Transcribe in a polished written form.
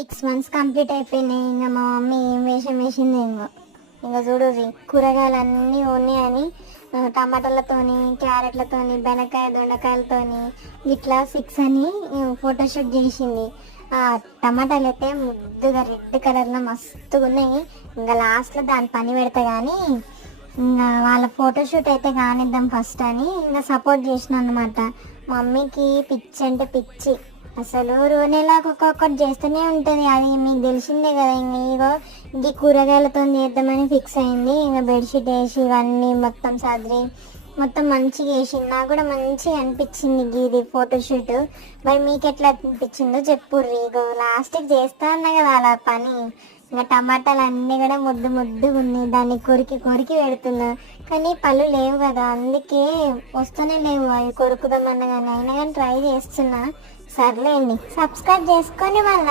6 months complete అయిపోయినాయి. ఇంకా మా మమ్మీ ఏం వేషం వేసింది ఇంకా చూడు కూరగాయలు అన్నీ ఉన్నాయని టమాటాలతోని, క్యారెట్లతోని, బెండకాయ, దొండకాయలతోని ఇట్లా 6 అని ఫోటోషూట్ చేసింది. ఆ టమాటాలు అయితే ముద్దుగా రెడ్ కలర్లో మస్తుగా ఉన్నాయి. ఇంకా లాస్ట్లో దాని పని పెడతా కానీ ఇంకా వాళ్ళ ఫోటోషూట్ అయితే కానిద్దాం ఫస్ట్ అని ఇంకా సపోర్ట్ చేసిన అనమాట. మమ్మీకి పిచ్చి అంటే పిచ్చి, అసలు నెలకు ఒక్కొక్కటి చేస్తూనే ఉంటుంది. అది మీకు తెలిసిందే కదా. ఇగో ఇంక కూరగాయలతో చేద్దామని ఫిక్స్ అయింది. ఇంకా బెడ్షీట్ వేసి ఇవన్నీ మొత్తం సదిరి మొత్తం మంచిగా వేసింది. నాకు కూడా మంచిగా అనిపించింది ఇది ఫోటోషూట్. మరి మీకు ఎట్లా అనిపించిందో చెప్పుర్రి. ఇగో లాస్ట్కి చేస్తా అన్నా కదా అలా పని. ఇంకా టమాటాలు అన్నీ కూడా ముద్దు ముద్దుగా ఉన్నాయి. దాన్ని కొరికి కొరికి పెడుతున్నా కానీ పళ్ళు లేవు కదా, అందుకే వస్తూనే లేవు. అవి కొరుకుదామన్నా కానీ అయినా కానీ ట్రై చేస్తున్నా. సర్లేండి, సబ్స్క్రైబ్ చేసుకొని మళ్ళీ